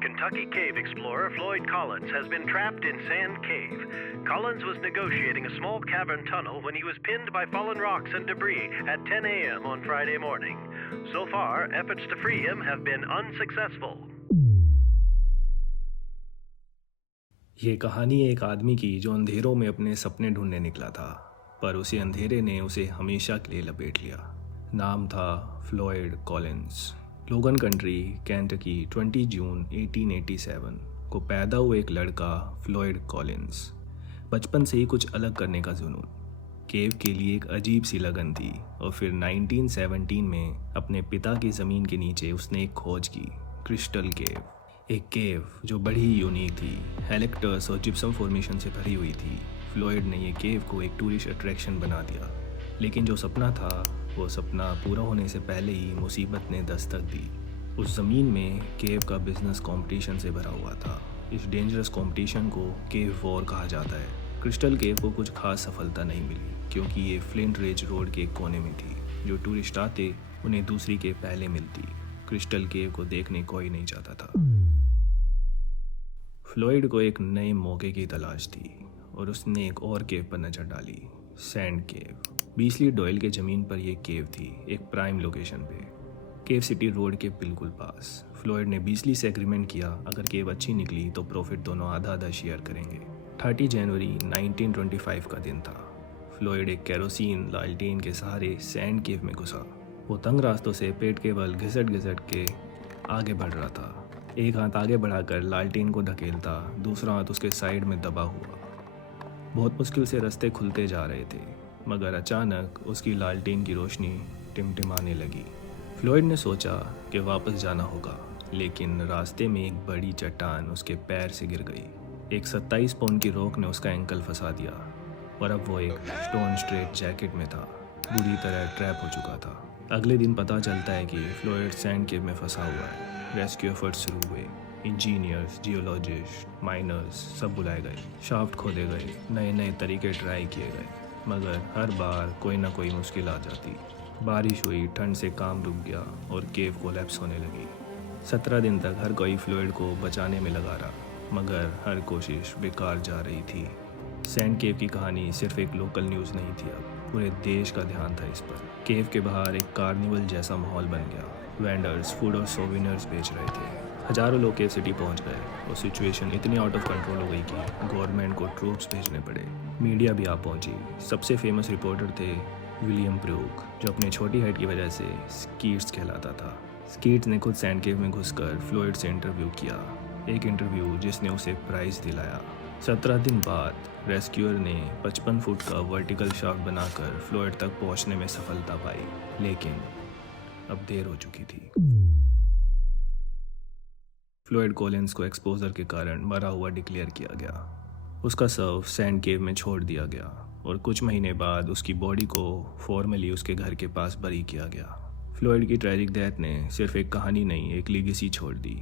Kentucky cave explorer Floyd Collins has been trapped in Sand Cave. Collins was negotiating a small cavern tunnel when he was pinned by fallen rocks and debris at 10 a.m. on Friday morning. So far, efforts to free him have been unsuccessful. ये कहानी एक आदमी की जो अंधेरों में अपने सपने ढूंढने निकला था, पर उसे अंधेरे ने उसे हमेशा के लिए लपेट लिया। नाम था फ्लॉयड कॉलिंस। लोगन कंट्री, केंटकी, 20 जून 1887 को पैदा हुआ एक लड़का फ्लॉयड कॉलिंस। बचपन से ही कुछ अलग करने का जुनून, केव के लिए एक अजीब सी लगन थी और फिर 1917 में अपने पिता की ज़मीन के नीचे उसने एक खोज की, क्रिस्टल केव। एक केव जो बड़ी ही यूनिक थी, हेलिक्टस और जिप्सम फॉर्मेशन से भरी हुई थी। फ्लॉयड ने ये केव को एक टूरिस्ट अट्रैक्शन बना दिया, लेकिन जो सपना था वो सपना पूरा होने से पहले ही मुसीबत ने दस्तक दी। उस ज़मीन में केव का बिजनेस कंपटीशन से भरा हुआ था। इस डेंजरस कंपटीशन को केव वॉर कहा जाता है। क्रिस्टल केव को कुछ खास सफलता नहीं मिली क्योंकि ये फ्लिंट रिज रोड के एक कोने में थी। जो टूरिस्ट आते उन्हें दूसरी केव पहले मिलती। क्रिस्टल केव को देखने कोई नहीं चाहता था। फ्लॉयड को एक नए मौके की तलाश थी और उसने एक और केव पर नज़र डाली, सैंड केव। बीसली डॉयल के ज़मीन पर यह केव थी, एक प्राइम लोकेशन पे, केव सिटी रोड के बिल्कुल पास। फ्लॉयड ने बीसली से एग्रीमेंट किया, अगर केव अच्छी निकली तो प्रॉफिट दोनों आधा आधा शेयर करेंगे। 30 जनवरी 1925 का दिन था। फ्लॉयड एक केरोसिन लालटेन के सहारे सैंड केव में घुसा। वो तंग रास्तों से पेट के बल घिसट घिसट के आगे बढ़ रहा था। एक हाथ आगे बढ़ाकर लालटेन को ढकेलता, दूसरा हाथ उसके साइड में दबा हुआ। बहुत मुश्किल से रास्ते खुलते जा रहे थे, मगर अचानक उसकी लालटेन की रोशनी टिमटिमाने लगी। फ्लॉयड ने सोचा कि वापस जाना होगा, लेकिन रास्ते में एक बड़ी चट्टान उसके पैर से गिर गई। एक 27 पाउंड की रॉक ने उसका एंकल फंसा दिया और अब वो एक स्टोन स्ट्रेट जैकेट में था, बुरी तरह ट्रैप हो चुका था। अगले दिन पता चलता है कि फ्लॉयड सैंड केव में फंसा हुआ है। रेस्क्यू एफर्ट्स शुरू हुए। इंजीनियर्स, जियोलॉजिस्ट, माइनर्स सब बुलाए गए। शाफ्ट खोदे गए, नए नए तरीके ट्राई किए गए, मगर हर बार कोई ना कोई मुश्किल आ जाती। बारिश हुई, ठंड से काम रुक गया और केव कोलैप्स होने लगी। 17 दिन तक हर कोई फ्लॉयड को बचाने में लगा रहा, मगर हर कोशिश बेकार जा रही थी। सैंड केव की कहानी सिर्फ एक लोकल न्यूज़ नहीं थी, अब पूरे देश का ध्यान था इस पर। केव के बाहर एक कार्निवल जैसा माहौल बन गया। वेंडर्स फूड और सोवेनियर्स बेच रहे थे। हजारों लोग केव सिटी पहुंच गए और सिचुएशन इतनी आउट ऑफ कंट्रोल हो गई कि गवर्नमेंट को ट्रूप्स भेजने पड़े। मीडिया भी आ पहुंची। सबसे फेमस रिपोर्टर थे विलियम ब्रूक, जो अपनी छोटी हाइट की वजह से स्कीट्स कहलाता था। स्कीट्स ने खुद सैंड केव में घुसकर फ्लॉयड से इंटरव्यू किया, एक इंटरव्यू जिसने उसे प्राइज़ दिलाया। 17 दिन बाद रेस्क्यूअर ने 55 फुट का वर्टिकल शाफ्ट बनाकर फ्लॉयड तक पहुंचने में सफलता पाई, लेकिन अब देर हो चुकी थी। फ्लॉयड कॉलिंस को एक्सपोजर के कारण मरा हुआ डिक्लेयर किया गया। उसका शव सैंड केव में छोड़ दिया गया और कुछ महीने बाद उसकी बॉडी को फॉर्मली उसके घर के पास बरी किया गया। फ्लॉयड की ट्रेजिक डेथ ने सिर्फ एक कहानी नहीं, एक लीगेसी छोड़ दी।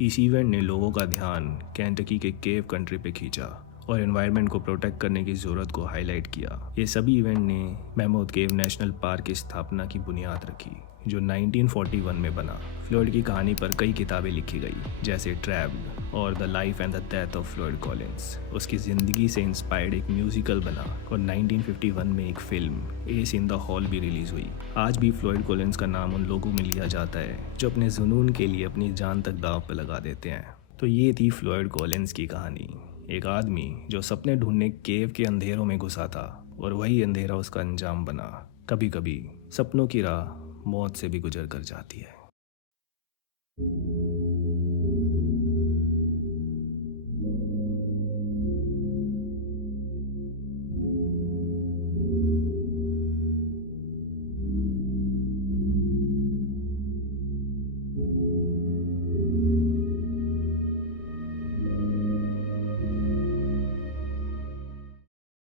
इस इवेंट ने लोगों का ध्यान केंटकी के केव कंट्री पे खींचा और एनवायरनमेंट को प्रोटेक्ट करने की ज़रूरत को हाईलाइट किया। ये सभी इवेंट ने मैमोथ केव नेशनल पार्क की स्थापना की बुनियाद रखी, जो 1941 में बना। फ्लॉयड की कहानी पर कई किताबें लिखी गई, जैसे ट्रैप्ड और the life and the death of Floyd Collins. उसकी ज़िंदगी से इंस्पायर्ड एक म्यूजिकल बना और 1951 में एक film S in the hall भी रिलीज़ हुई। आज भी फ्लॉयड कॉलिंस का नाम उन लोगों में लिया जाता है जो अपने जुनून के लिए अपनी जान तक दांव पर लगा देते हैं। तो ये थी फ्लॉयड कॉलिंस की कहानी, एक आदमी जो सपने ढूंढने केव के अंधेरों में घुसा था और वही अंधेरा उसका अंजाम बना। कभी कभी सपनों की राह मौत से भी गुजर कर जाती है।